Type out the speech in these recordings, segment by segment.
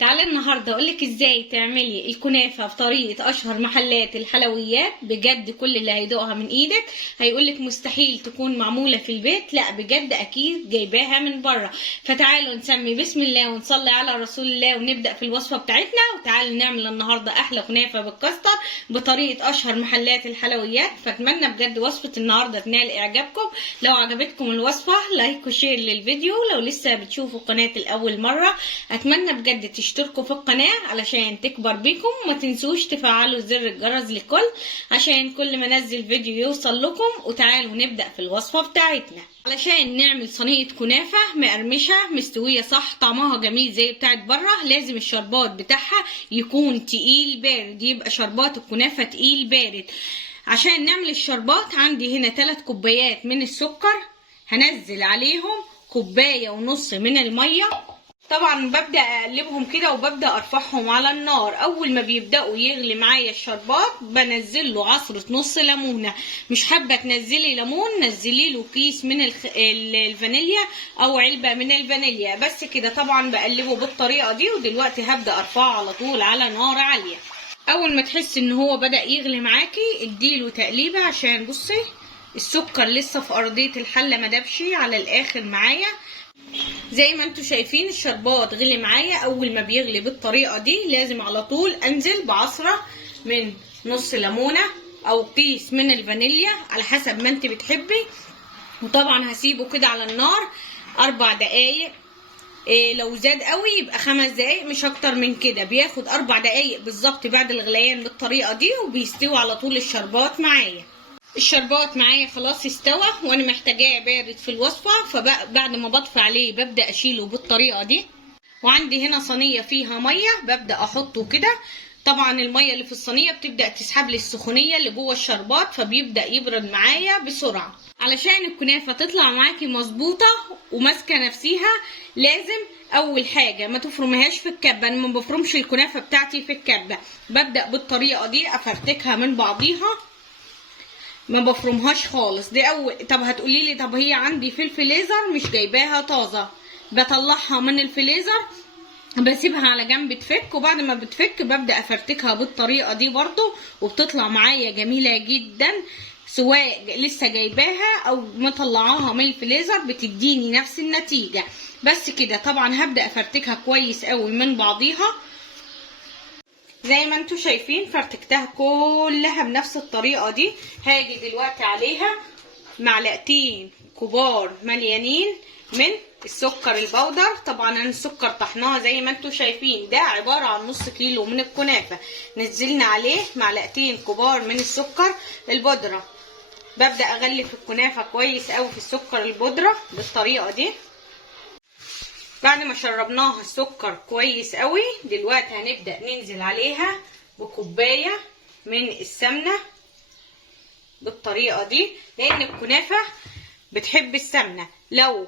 تعالى النهارده اقولك ازاي تعملي الكنافه بطريقه اشهر محلات الحلويات. بجد كل اللي هيدوقها من ايدك هيقولك مستحيل تكون معموله في البيت، لا بجد اكيد جايباها من بره. فتعالوا نسمي بسم الله ونصلي على رسول الله ونبدا في الوصفه بتاعتنا. وتعالوا نعمل النهارده احلى كنافه بالكاستر بطريقه اشهر محلات الحلويات. فاتمنى بجد وصفه النهارده تنال اعجابكم. لو عجبتكم الوصفه لايك وشير للفيديو. لو لسه بتشوفوا قناتي لاول مره اتمنى بجد تشتركوا في القناة علشان تكبر بيكم، وما تنسوش تفعلوا زر الجرس للكل عشان كل ما انزل فيديو يوصل لكم. وتعالوا نبدأ في الوصفة بتاعتنا. علشان نعمل صينية كنافة مقرمشة مستوية صح طعمها جميل زي بتاعت بره، لازم الشربات بتاعها يكون تقيل بارد، يبقى شربات الكنافة تقيل بارد. عشان نعمل الشربات عندي هنا 3 كوبايات من السكر، هنزل عليهم 1.5 كوباية من المية. طبعا ببدأ اقلبهم كده وببدأ ارفعهم على النار. اول ما بيبدأوا يغلي معايا الشربات بنزل له عصرة نص ليمونة. مش حابة تنزلي ليمون نزلي له كيس من الفانيليا او علبة من الفانيليا بس كده. طبعا بقلبه بالطريقة دي. ودلوقتي هبدأ ارفعه على طول على نار عالية. اول ما تحس ان هو بدأ يغلي معاكي اديله تقليبة، عشان بصي السكر لسه في ارضية الحلة ما دابش على الاخر معايا. زي ما انتوا شايفين الشربات غلي معايا. اول ما بيغلي بالطريقه دي لازم على طول انزل بعصره من نص ليمونه او كيس من الفانيليا على حسب ما انت بتحبي. وطبعا هسيبه كده على النار 4 دقايق. لو زاد قوي يبقى 5 دقايق مش اكتر من كده. بياخد 4 دقايق بالظبط بعد الغليان بالطريقه دي وبيستوي على طول الشربات معايا. الشربات معايا خلاص استوى وانا محتاجاه بارد في الوصفه. فبعد ما بطفي عليه ببدا اشيله بالطريقه دي. وعندي هنا صينيه فيها ميه ببدا احطه كده. طبعا الميه اللي في الصينيه بتبدا تسحب لي السخونيه اللي جوه الشربات فبيبدا يبرد معايا بسرعه. علشان الكنافه تطلع معاكي مظبوطه وماسكه نفسيها لازم اول حاجه ما تفرميهاش في الكبه. انا ما بفرمش الكنافه بتاعتي في الكبه، ببدا بالطريقه دي افرتكها من بعضيها، ما بفرمهاش خالص. دي اول. طب هتقولي لي طب هي عندي في الفريزر مش جايباها طازه، بطلعها من الفريزر بسيبها على جنب تفك. وبعد ما بتفك ببدا افرتكها بالطريقه دي برضو وبتطلع معايا جميله جدا. سواء لسه جايباها او مطلعاها من الفريزر بتديني نفس النتيجه. بس كده. طبعا هبدا افرتكها كويس قوي من بعضيها زي ما انتوا شايفين. فرتكتها كلها بنفس الطريقه دي. هاجي دلوقتي عليها 2 معلقة كبار مليانين من السكر البودر. طبعا انا السكر طحناها زي ما انتوا شايفين، ده عباره عن نص كيلو من الكنافه. نزلنا عليه 2 معلقة كبار من السكر البودره. ببدا اغلف الكنافه كويس قوي في السكر البودره بالطريقه دي. بعد ما شربناها السكر كويس قوي دلوقتي هنبدأ ننزل عليها بكوباية من السمنة بالطريقة دي، لان الكنافة بتحب السمنة. لو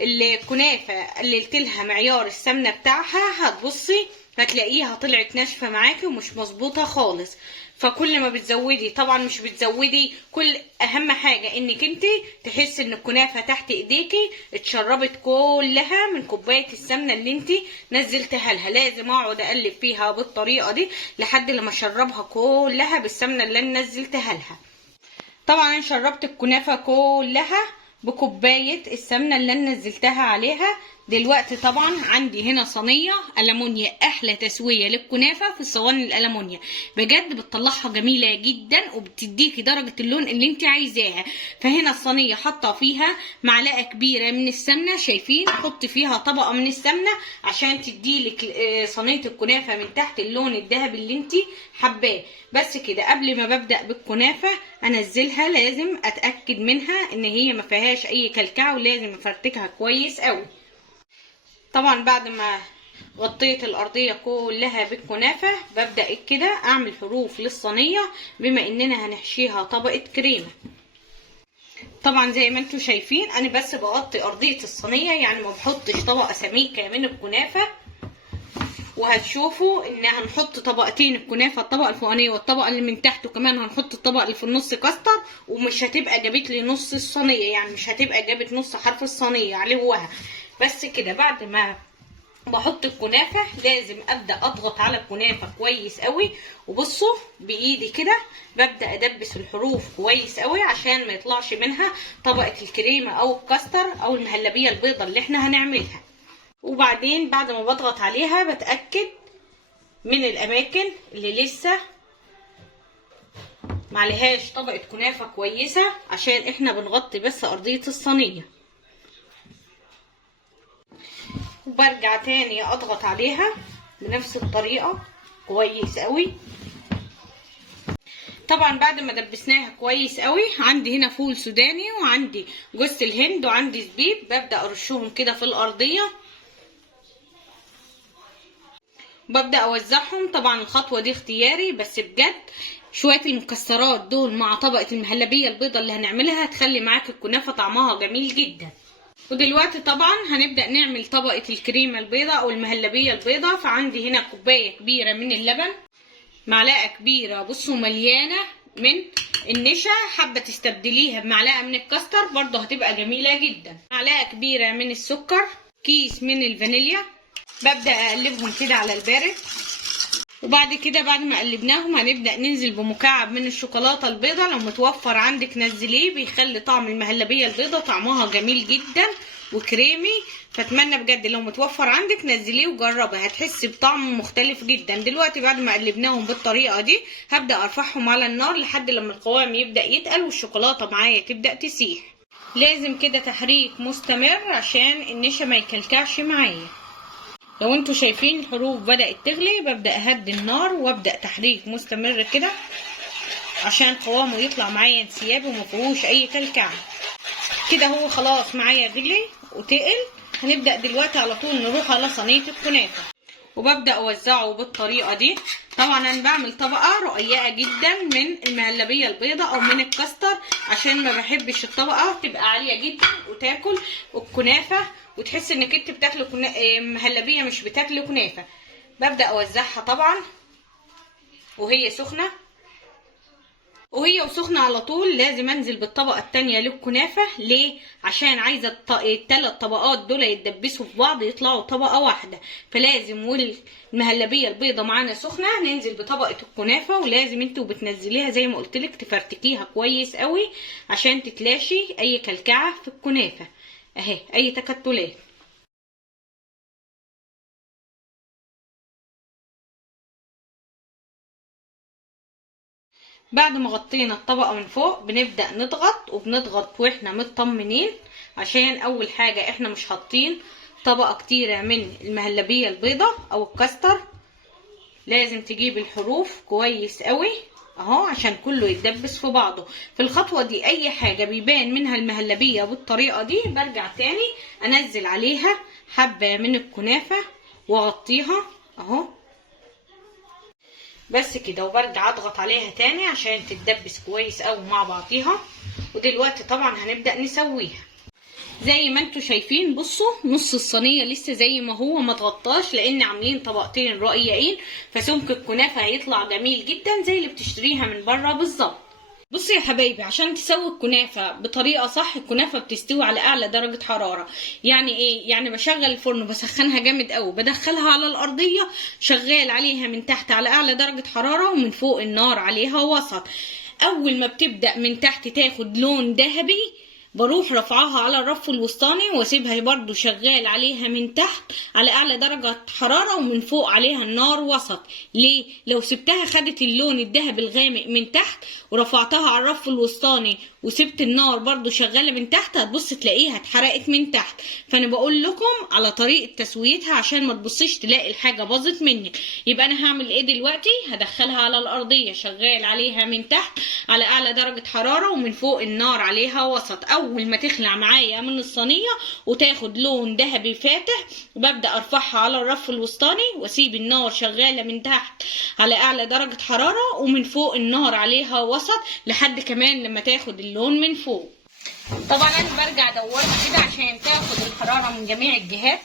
الكنافة قللت لها معيار السمنة بتاعها هتبصي هتلاقيها طلعت ناشفة معاكي ومش مظبوطة خالص. فكل ما بتزودي طبعا مش بتزودي، كل اهم حاجة انك انت تحسي ان الكنافة تحت ايديكي اتشربت كلها من كوباية السمنة اللي انت نزلتها لها. لازم اقعد اقلب فيها بالطريقة دي لحد لما اشربها كلها بالسمنة اللي انا نزلتها لها. طبعا انا شربت الكنافة كلها بكوباية السمنة اللي انا نزلتها عليها. دلوقتي طبعا عندي هنا صينية ألمونيا، احلى تسوية للكنافة في الصواني الألمونيا. بجد بتطلعها جميلة جدا وبتديكي درجة اللون اللي انت عايزاها. فهنا الصينية حاطة فيها 1 معلقة كبيرة من السمنة. شايفين حط فيها طبقة من السمنة عشان تديلك صينية الكنافة من تحت اللون الذهبي اللي انت حباه. بس كده. قبل ما ببدأ بالكنافة انزلها لازم اتأكد منها ان هي ما فيهاش اي كلكعة ولازم افرتكها كويس قوي. طبعا بعد ما غطيت الارضية كلها بالكنافة ببدأ كده اعمل حروف للصينية بما اننا هنحشيها طبقة كريمة. طبعا زي ما انتوا شايفين انا بس بغطي ارضية الصينية، يعني ما بحطش طبقة سميكة من الكنافة. وهتشوفوا ان هنحط طبقتين الكنافه، الطبقه الفوقانيه والطبقه اللي من تحت، وكمان هنحط الطبقه اللي في النص كاستر. ومش هتبقى جابت لي نص الصينيه، يعني مش هتبقى جابت نص حرف الصينيه علوها. بس كده. بعد ما بحط الكنافه لازم ابدا اضغط على الكنافه كويس قوي، وبصوا بايدي كده ببدا ادبس الحروف كويس قوي عشان ما يطلعش منها طبقه الكريمه او الكاستر او المهلبيه البيضه اللي احنا هنعملها. وبعدين بعد ما بضغط عليها بتاكد من الاماكن اللي لسه معلهاش طبقه كنافه كويسه عشان احنا بنغطي بس ارضيه الصينيه، وبرجع تاني اضغط عليها بنفس الطريقة كويس قوي. طبعا بعد ما دبسناها كويس قوي عندي هنا فول سوداني وعندي جوز الهند وعندي زبيب، ببدأ ارشهم كده في الارضية، ببدأ اوزعهم. طبعا الخطوة دي اختياري، بس بجد شوية المكسرات دول مع طبقة المهلبية البيضة اللي هنعملها هتخلي معاك الكنافة طعمها جميل جدا. ودلوقتي طبعا هنبدأ نعمل طبقة الكريمة البيضة او المهلبية البيضة. فعندي هنا كوباية كبيرة من اللبن، معلقة كبيرة بصوا مليانة من النشا، حابة تستبدليها بمعلقة من الكاستر برضه هتبقى جميلة جدا، معلقة كبيرة من السكر، كيس من الفانيليا. ببدأ اقلبهم كده على البارد، وبعد كده بعد ما قلبناهم هنبدأ ننزل بمكعب من الشوكولاتة البيضة. لو متوفر عندك نزليه، بيخلي طعم المهلبية البيضة طعمها جميل جدا وكريمي. فاتمنى بجد لو متوفر عندك نزليه وجربي، هتحسي بطعم مختلف جدا. دلوقتي بعد ما قلبناهم بالطريقة دي هبدأ ارفعهم على النار لحد لما القوام يبدأ يتقل والشوكولاتة معايا تبدأ تسيح. لازم كده تحريك مستمر عشان النشا ما يكلكعش معايا. لو انتوا شايفين الحروف بدأت تغلي ببدأ اهدي النار وابدأ تحريك مستمر كده عشان قوامه يطلع معايا انسياب ومفيهوش اي كلكعه. كده هو خلاص معايا غلي وتقل. هنبدأ دلوقتي على طول نروح على صينية الكنافة، وببدأ اوزعه بالطريقة دي. طبعا انا بعمل طبقة رقيقة جدا من المهلبية البيضة او من الكاستر عشان ما بحبش الطبقة تبقى عالية جدا وتاكل الكنافة وتحس انك انت بتاكلي مهلبية مش بتاكلي كنافة. ببدأ اوزعها طبعا وهي سخنة، وسخنة على طول لازم انزل بالطبقة التانية للكنافة. ليه؟ عشان عايزة الثلاث طبقات دول يتدبسوا في بعض يطلعوا طبقة واحدة. فلازم والمهلبية البيضة معانا سخنة ننزل بطبقة الكنافة، ولازم انتوا بتنزليها زي ما قلتلك تفرتكيها كويس قوي عشان تتلاشي اي كلكعة في الكنافة اهي، اي تكتلات. بعد ما غطينا الطبقة من فوق بنبدأ نضغط، وبنضغط واحنا مطمنين عشان اول حاجة احنا مش حاطين طبقة كتيرة من المهلبية البيضة او الكاستر. لازم تجيب الحروف كويس قوي اهو عشان كله يتدبس في بعضه. في الخطوة دي اي حاجة بيبان منها المهلبية بالطريقة دي برجع تاني انزل عليها حبة من الكنافة واغطيها اهو بس كده، وبرجع اضغط عليها تاني عشان تتدبس كويس قوي مع بعضيها. ودلوقتي طبعا هنبدأ نسويها زي ما انتوا شايفين. بصوا نص الصينيه لسه زي ما هو ما اتغطاش لان عاملين طبقتين رقيقين، فسمك الكنافه هيطلع جميل جدا زي اللي بتشتريها من بره بالظبط. بصي يا حبايبي، عشان تسوي الكنافه بطريقه صح الكنافه بتستوي على اعلى درجه حراره. يعني ايه؟ يعني بشغل الفرن بسخنها جامد قوي، بدخلها على الارضيه شغال عليها من تحت على اعلى درجه حراره ومن فوق النار عليها وسط. اول ما بتبدا من تحت تاخد لون ذهبي بروح رفعها على الرف الوسطاني واسيبها برضو شغال عليها من تحت على اعلى درجة حرارة ومن فوق عليها النار وسط. ليه؟ لو سبتها خدت اللون الذهبي الغامق من تحت ورفعتها على الرف الوسطاني وسبت النار برضو شغالة من تحت هتبص تلاقيها اتحرقت من تحت. فانا بقول لكم على طريقة تسويتها عشان ما تبصيش تلاقي الحاجة باظت منك. يبقى انا هعمل ايه دلوقتي؟ هدخلها على الارضية شغال عليها من تحت على اعلى درجة حرارة ومن فوق النار عليها وسط. اول ما تخلع معايا من الصينيه وتاخد لون ذهبي فاتح ببدا ارفعها على الرف الوسطاني واسيب النار شغاله من تحت على اعلى درجه حراره ومن فوق النار عليها وسط لحد كمان لما تاخد اللون من فوق. طبعا انا برجع ادورها كده عشان تاخد الحراره من جميع الجهات.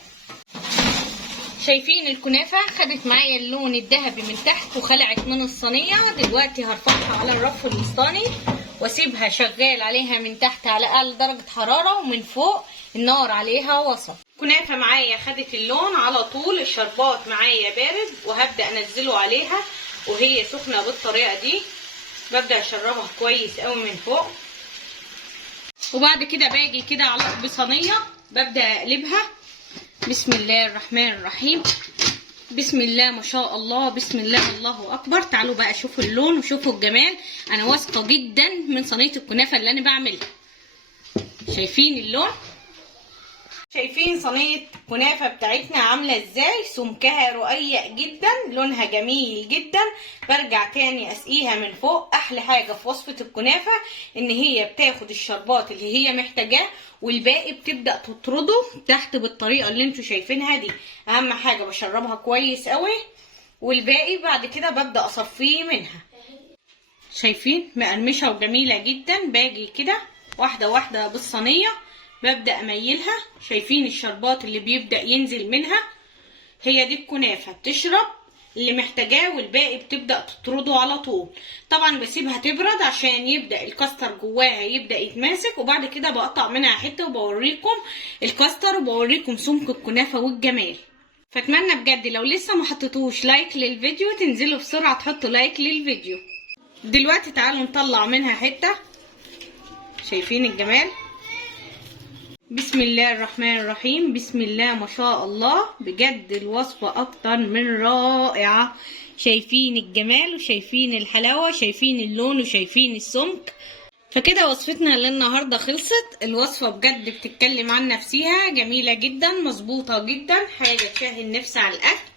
شايفين الكنافه خدت معايا اللون الذهبي من تحت وخلعت من الصينيه. دلوقتي هرفعها على الرف الوسطاني واسيبها شغال عليها من تحت على اقل درجة حرارة ومن فوق النار عليها وسط. كنافة معايا خدت اللون على طول، الشربات معايا بارد وهبدأ انزله عليها وهي سخنة بالطريقة دي. ببدأ اشربها كويس قوي من فوق، وبعد كده باجي كده على بصينية ببدأ اقلبها. بسم الله الرحمن الرحيم، بسم الله ما شاء الله، بسم الله الله اكبر. تعالوا بقى شوفوا اللون وشوفوا الجمال. انا واثقة جدا من صينية الكنافة اللي انا بعملها. شايفين اللون؟ شايفين صينية الكنافة بتاعتنا عاملة ازاي؟ سمكها رقيق جدا، لونها جميل جدا. برجع تاني اسقيها من فوق. احلى حاجة في وصفة الكنافة ان هي بتاخد الشربات اللي هي محتاجاه والباقي بتبدأ تطرده تحت بالطريقة اللي انتوا شايفينها دي. اهم حاجة بشربها كويس قوي، والباقي بعد كده ببدأ اصفيه منها. شايفين مقرمشة وجميلة جدا. باجي كده واحدة واحدة بالصينية ببدأ اميلها. شايفين الشربات اللي بيبدأ ينزل منها؟ هي دي الكنافة، بتشرب اللي محتاجاه والباقي بتبدأ تطرده على طول. طبعا بسيبها تبرد عشان يبدأ الكاستر جواها يبدأ يتماسك، وبعد كده بقطع منها حتة وبوريكم الكاستر وبوريكم سمك الكنافة والجمال. فاتمنى بجد لو لسه ما حطيتوش لايك للفيديو تنزلوا بسرعة تحطوا لايك للفيديو. دلوقتي تعالوا نطلع منها حتة. شايفين الجمال؟ بسم الله الرحمن الرحيم، بسم الله ما شاء الله. بجد الوصفة اكتر من رائعة. شايفين الجمال وشايفين الحلاوة، شايفين اللون وشايفين السمك. فكده وصفتنا للنهاردة خلصت. الوصفة بجد بتتكلم عن نفسها، جميلة جدا مظبوطة جدا، حاجة تشهي النفس على الاكل.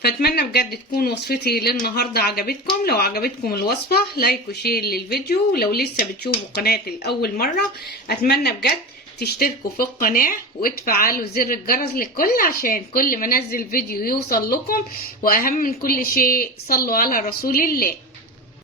فاتمنى بجد تكون وصفتي للنهارده عجبتكم. لو عجبتكم الوصفة لايك وشير للفيديو، ولو لسه بتشوفوا قناتي لأول مرة اتمنى بجد تشتركوا في القناة وتفعلوا زر الجرس للكل عشان كل ما انزل فيديو يوصل لكم. واهم من كل شيء صلوا على رسول الله.